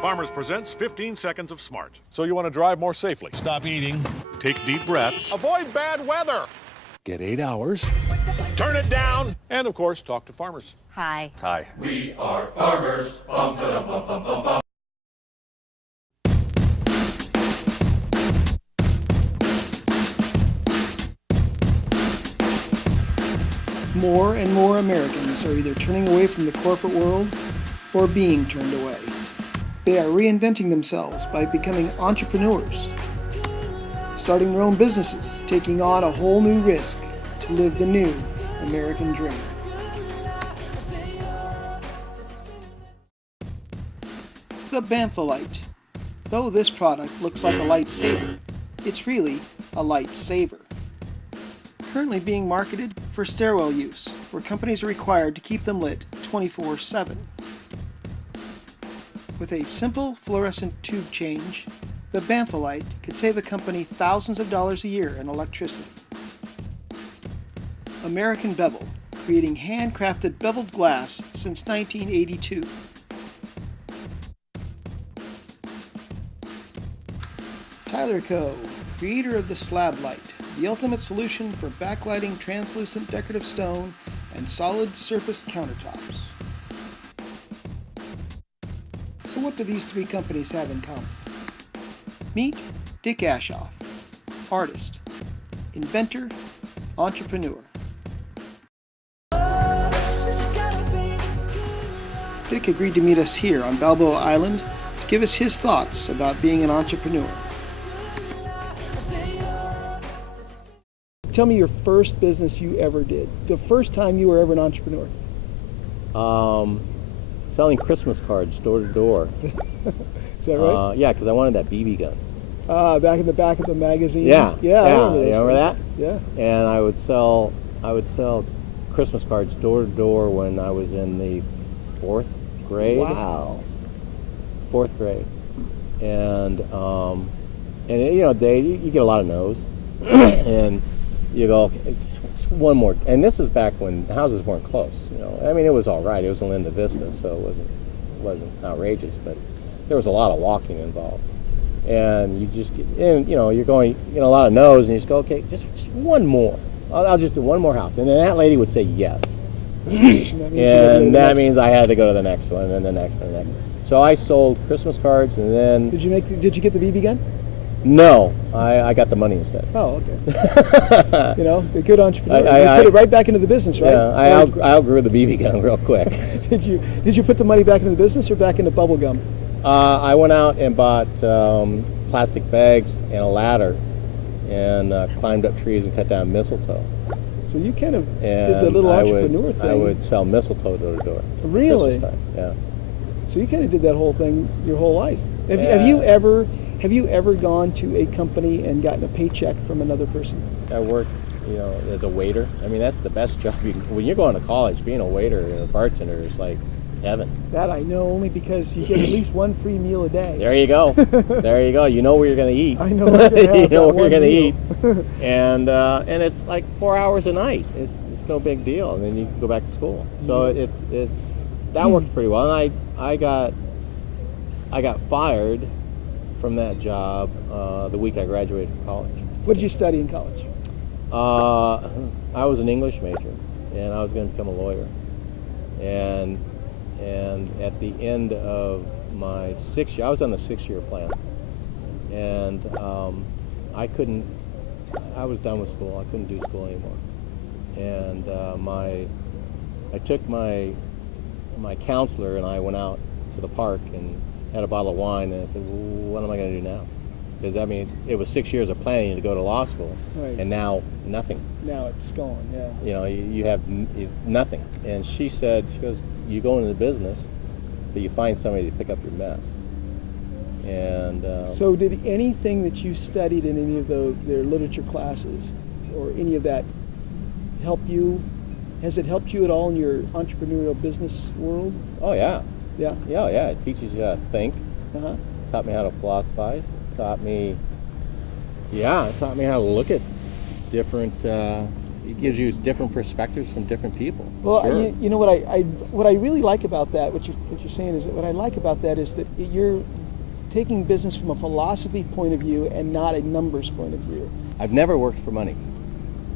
Farmers presents 15 Seconds of Smart. So you want to drive more safely. Stop eating. Take deep breaths. Avoid bad weather. Get 8 hours. Turn it down. And, of course, talk to farmers. Hi. Hi. We are farmers. Bum, ba-dum, bum, bum, bum, bum. More and more Americans are either turning away from the corporate world or being turned away. They are reinventing themselves by becoming entrepreneurs, starting their own businesses, taking on a whole new risk to live the new American dream. The Bamfulite. Though this product looks like a lightsaber, it's really a lightsaver. Currently being marketed for stairwell use, where companies are required to keep them lit 24/7. With a simple fluorescent tube change, the Bamfulite could save a company thousands of dollars a year in electricity. American Bevel, creating handcrafted beveled glass since 1982. Tyler Co., creator of the Slab Light, the ultimate solution for backlighting translucent decorative stone and solid surface countertops. So what do these three companies have in common? Meet Dick Ashoff, artist, inventor, entrepreneur. Dick agreed to meet us here on Balboa Island to give us his thoughts about being an entrepreneur. Tell me your first business you ever did. The first time you were ever an entrepreneur. Selling Christmas cards door to door. Is that right? Yeah, because I wanted that BB gun. Back in the back of the magazine. Yeah, Yeah. I remember you those remember that? things. Yeah. And I would sell Christmas cards door to door when I was in the 4th grade. Wow. 4th grade, and you know, you get a lot of no's, and you go, okay, it's one more. And this is back when houses weren't close. You know, I mean, it was all right. It was in Linda Vista, so it wasn't outrageous, but there was a lot of walking involved. And you just get, and you know, you're going, you get a lot of no's, and you just go, okay, just one more. I'll just do one more house, and then that lady would say yes, and that means I had to go to the next one, and then the next one, and the next. So I sold Christmas cards, and then Did you get the BB gun? no, I got the money instead. Oh, okay. You know, a good entrepreneur. You put it right back into the business, right? Yeah, I outgrew the BB gun real quick. Did you put the money back into the business or back into bubble gum? I went out and bought plastic bags and a ladder, and climbed up trees and cut down mistletoe. So you kind of And did the little entrepreneur thing. I would sell mistletoe door to door. Really? Christmas time, yeah. So you kind of did that whole thing your whole life. Have you ever gone to a company and gotten a paycheck from another person? I worked, you know, as a waiter. I mean, that's the best job you can. When you're going to college, being a waiter and a bartender is like heaven. That I know only because you get at least one free meal a day. There you go. There you go. You know where you're going to eat. I know where you're you know where you're going to eat. meal. And it's like 4 hours a night. It's no big deal. And then you can go back to school. So it's that worked pretty well. And I got fired from that job the week I graduated from college. What did you study in college? I was an English major, and I was going to become a lawyer. And at the end of my 6th year, I was on the 6-year plan, and I was done with school. I couldn't do school anymore. And I took my counselor and I went out to the park and had a bottle of wine, and I said, well, what am I going to do now? Because, I mean, it was 6 years of planning to go to law school, Right. and now nothing. Now it's gone, yeah. You know, you have nothing. And she goes, you go into the business, but you find somebody to pick up your mess. And So did anything that you studied in any of their literature classes or any of that help you? Has it helped you at all in your entrepreneurial business world? oh yeah, Yeah. yeah. It teaches you how to think. Uh-huh. Taught me how to philosophize. Taught me how to look at different It gives you different perspectives from different people. Well, Sure. you know what I really like about that, what you're saying is that what I like about that is that you're taking business from a philosophy point of view and not a numbers point of view. I've never worked for money,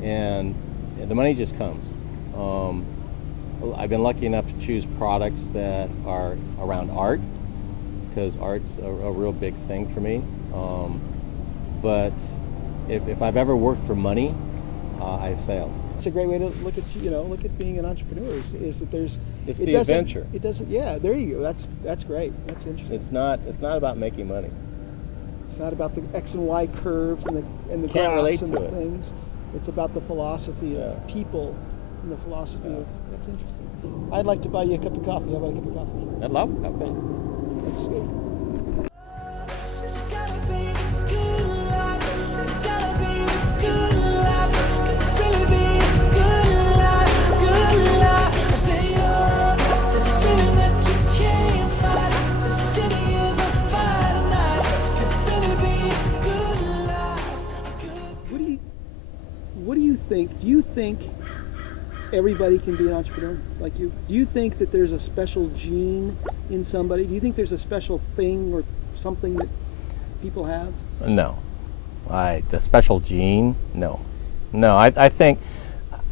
and the money just comes. I've been lucky enough to choose products that are around art, because art's a real big thing for me. But if I've ever worked for money, I've failed. It's a great way to look at being an entrepreneur is that there's It's it the doesn't- adventure. It doesn't. Yeah, there you go. That's great. That's interesting. It's not about making money. It's not about the X and Y curves and the Can't graphs relate and to the it. things. It's about the philosophy Yeah. of people and the philosophy of. That's interesting. I'd like to buy you a cup of coffee. How about a cup of coffee? I love coffee. Let's see. This has gotta be the good life. This has gotta be the good life. This could really be the good life. Good life. I say, oh, this feeling that you can't fight. The city is on fire tonight. This could really be the good life. What do you think? Do you think everybody can be an entrepreneur like you? Do you think that there's a special gene in somebody? Do you think there's a special thing or something that people have? No. The special gene? No. No, I think,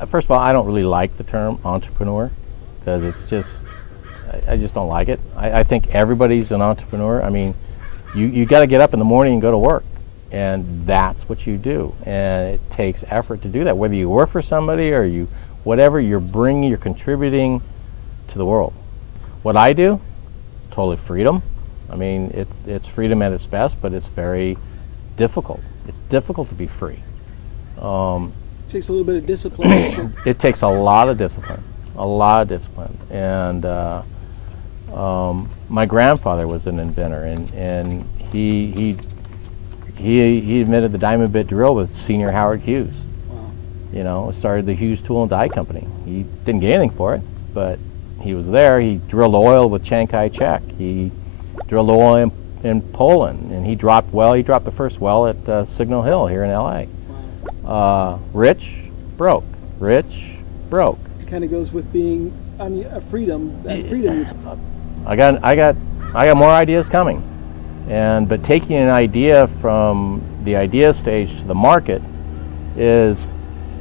first of all, I don't really like the term entrepreneur, because it's just, I just don't like it. I think everybody's an entrepreneur. I mean, you got to get up in the morning and go to work, and that's what you do. And it takes effort to do that. Whether you work for somebody or whatever, you're contributing to the world. What I do is totally freedom. I mean, it's freedom at its best, but it's very difficult. It's difficult to be free. It takes a little bit of discipline. It takes a lot of discipline, And my grandfather was an inventor, and he invented the diamond bit drill with Senior Howard Hughes. You know, started the Hughes Tool and Die Company. He didn't get anything for it, but he was there. He drilled oil with Chiang Kai-shek. He drilled oil in Poland, and he dropped the first well at Signal Hill here in LA. Rich, broke. Rich, broke. It kind of goes with being a freedom. That freedom. I got more ideas coming, but taking an idea from the idea stage to the market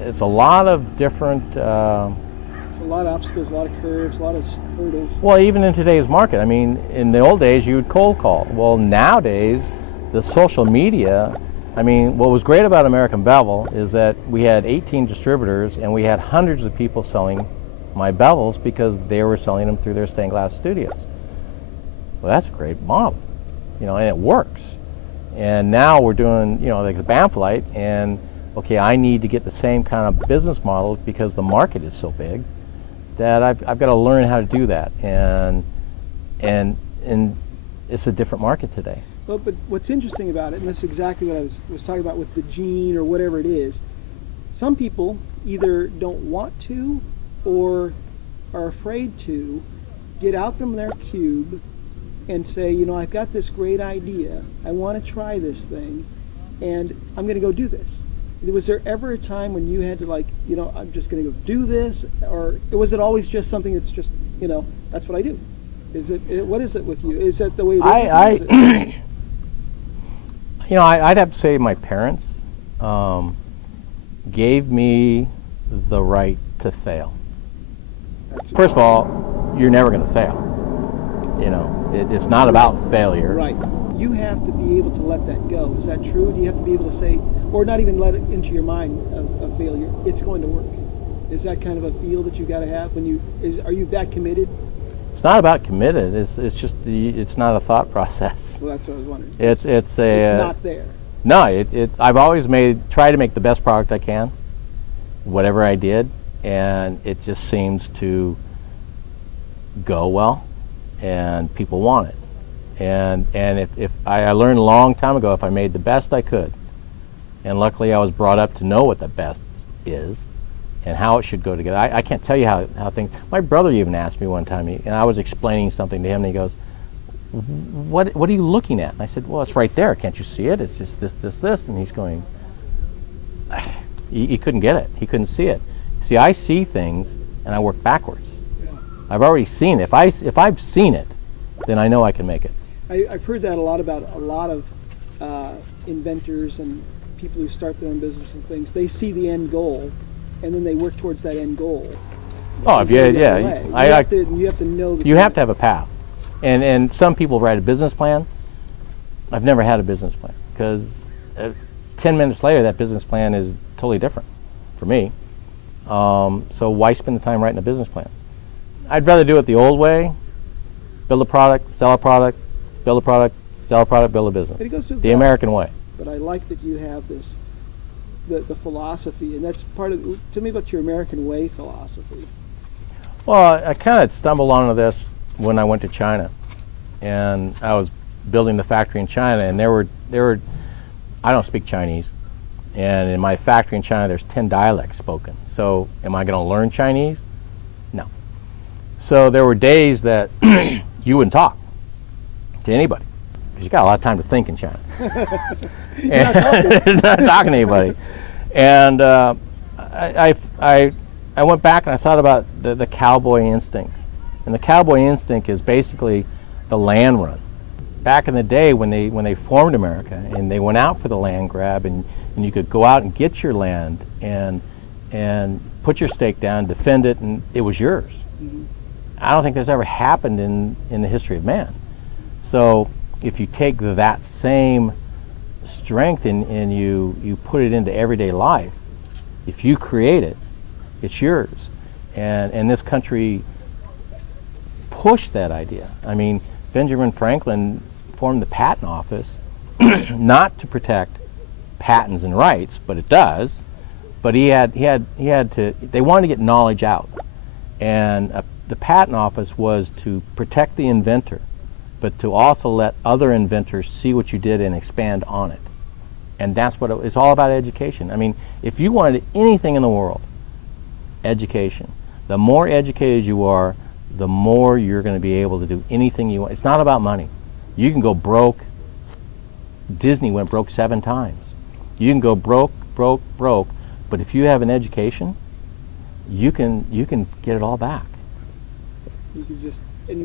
it's a lot of different. It's a lot of obstacles, a lot of curves, a lot of hurdles. Well, even in today's market, I mean, in the old days you would cold call. Well, nowadays, the social media. I mean, what was great about American Bevel is that we had 18 distributors and we had hundreds of people selling my bevels because they were selling them through their stained glass studios. Well, that's a great model, and it works. And now we're doing, like the Bamflite, and okay, I need to get the same kind of business model because the market is so big that I've got to learn how to do that, and it's a different market today. Well, but what's interesting about it, and this is exactly what I was talking about with the gene or whatever it is, some people either don't want to or are afraid to get out from their cube and say, I've got this great idea, I want to try this thing, and I'm going to go do this. Was there ever a time when you had to I'm just going to go do this, or was it always just something that's just, that's what I do? What is it with you? Is that the way it is? I'd have to say my parents gave me the right to fail. First of all, you're never going to fail. It's not about failure. Right. You have to be able to let that go. Is that true? Do you have to be able to say, or not even let it into your mind of failure, it's going to work? Is that kind of a feel that you got to have are you that committed? It's not about committed. It's just it's not a thought process. Well, that's what I was wondering. It's not there. No, I've always tried to make the best product I can, whatever I did, and it just seems to go well, and people want it. And if I learned a long time ago, if I made the best I could, and luckily I was brought up to know what the best is and how it should go together. I can't tell you how things. My brother even asked me one time, and I was explaining something to him, and he goes, "What are you looking at?" And I said, "Well, it's right there. Can't you see it? It's just this, and he's going, He couldn't get it. He couldn't see it. See, I see things and I work backwards. I've already seen it. If I've seen it, then I know I can make it. I've heard that a lot about a lot of inventors and people who start their own business and things. They see the end goal, and then they work towards that end goal. Oh, if you, yeah, You have to know. You have to have a path. And some people write a business plan. I've never had a business plan because 10 minutes later that business plan is totally different for me. So why spend the time writing a business plan? I'd rather do it the old way. Build a product, sell a product, build a product, sell a product, build a business. It goes through the American way. But I like that you have this, the philosophy, and that's part of, tell me about your American way philosophy. Well, I kind of stumbled onto this when I went to China, and I was building the factory in China, and there were, I don't speak Chinese, and in my factory in China there's 10 dialects spoken. So am I going to learn Chinese? No. So there were days that you wouldn't talk to anybody because you got a lot of time to think in China. Not talking to anybody. And I went back and I thought about the cowboy instinct. And the cowboy instinct is basically the land run. Back in the day when they formed America and they went out for the land grab and you could go out and get your land and put your stake down, defend it, and it was yours. Mm-hmm. I don't think that's ever happened in the history of man. So if you take that same strength and you put it into everyday life, if you create it, it's yours. And this country pushed that idea. I mean, Benjamin Franklin formed the patent office not to protect patents and rights, but it does. But he had to. They wanted to get knowledge out, and the patent office was to protect the inventor, but to also let other inventors see what you did and expand on it. And that's what it's all about, education. I mean, if you wanted anything in the world, education. The more educated you are, the more you're going to be able to do anything you want. It's not about money. You can go broke. Disney went broke 7 times. You can go broke, but if you have an education, you can get it all back. You can just,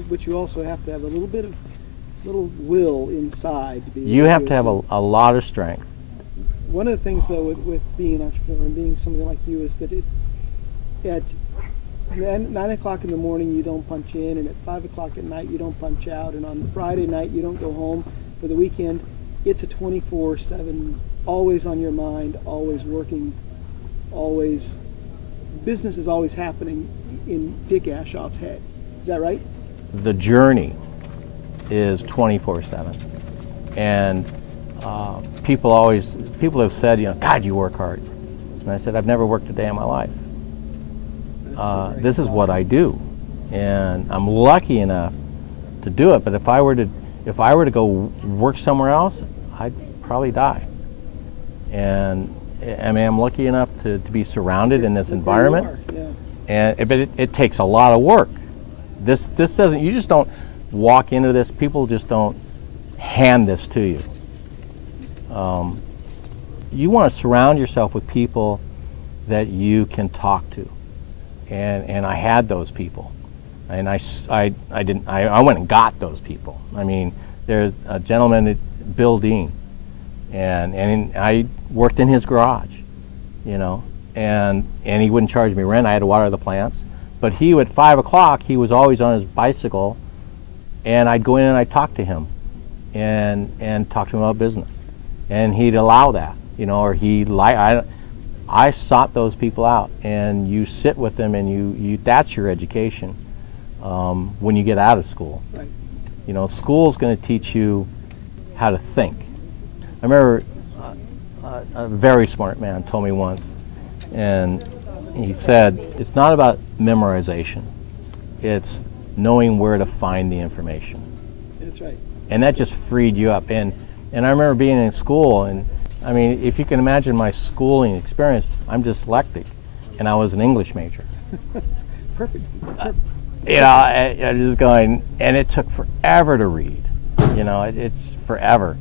but you also have to have a little will inside to be. You have to have a lot of strength. One of the things, though, with being an entrepreneur and being somebody like you is that at 9 o'clock in the morning you don't punch in, and at 5 o'clock at night you don't punch out, and on Friday night you don't go home for the weekend. It's a 24/7, always on your mind, always working, always. Business is always happening in Dick Ashoff's head. Is that right? The journey is 24/7, and people have said, God, you work hard, and I said, I've never worked a day in my life. This is what I do, and I'm lucky enough to do it. But if I were to go work somewhere else, I'd probably die. And I mean, I'm lucky enough to be surrounded in this environment, but it takes a lot of work. This doesn't. You just don't walk into this. People just don't hand this to you. You want to surround yourself with people that you can talk to, and I had those people, and I went and got those people. I mean, there's a gentleman, Bill Dean, and I worked in his garage, and he wouldn't charge me rent. I had to water the plants, but he at 5 o'clock he was always on his bicycle, and I'd go in and I'd talk to him, and talk to him about business, and he'd allow that, or I sought those people out, and you sit with them, and you that's your education when you get out of school. Right. School's going to teach you how to think. I remember a very smart man told me once, and he said, it's not about memorization, it's knowing where to find the information. That's right. And that just freed you up. And I remember being in school, and I mean, if you can imagine my schooling experience, I'm dyslexic, and I was an English major. Perfect. I just going, and it took forever to read. It's forever.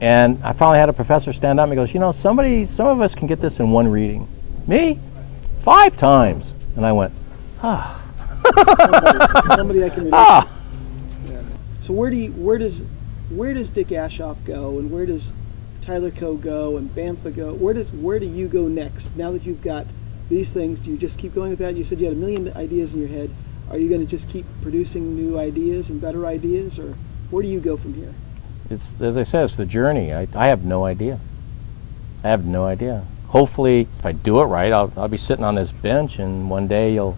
And I finally had a professor stand up and he goes, some of us can get this in one reading. Me? 5 times. And I went, ah. Somebody I can relate Ah. to. Yeah. So where does Dick Ashoff go, and where does Tyler Coe go, and Bamfa go? Where do you go next? Now that you've got these things, do you just keep going with that? You said you had a million ideas in your head. Are you going to just keep producing new ideas and better ideas, or where do you go from here? It's, as I said, it's the journey. I have no idea. I have no idea. Hopefully, if I do it right, I'll be sitting on this bench, and one day you'll,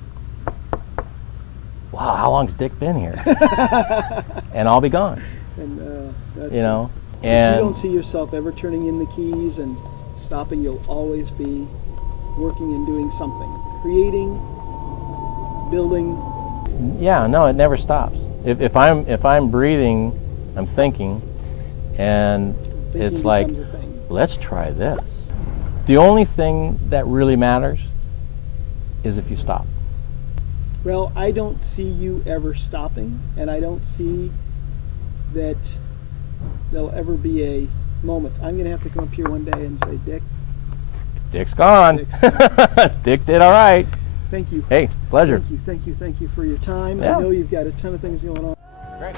wow, how long's Dick been here? And I'll be gone. And that's, You know, if and you don't see yourself ever turning in the keys and stopping, you'll always be working and doing something, creating, building. yeah, no, it never stops. If I'm breathing, I'm thinking, and Thinking it's like, becomes a thing. let's try this. The only thing that really matters is if you stop. Well, I don't see you ever stopping, and I don't see that there'll ever be a moment. I'm going to have to come up here one day and say, Dick, Dick's gone. Dick's Dick did all right. thank you. Hey, pleasure. Thank you for your time. Yeah. I know you've got a ton of things going on. Great.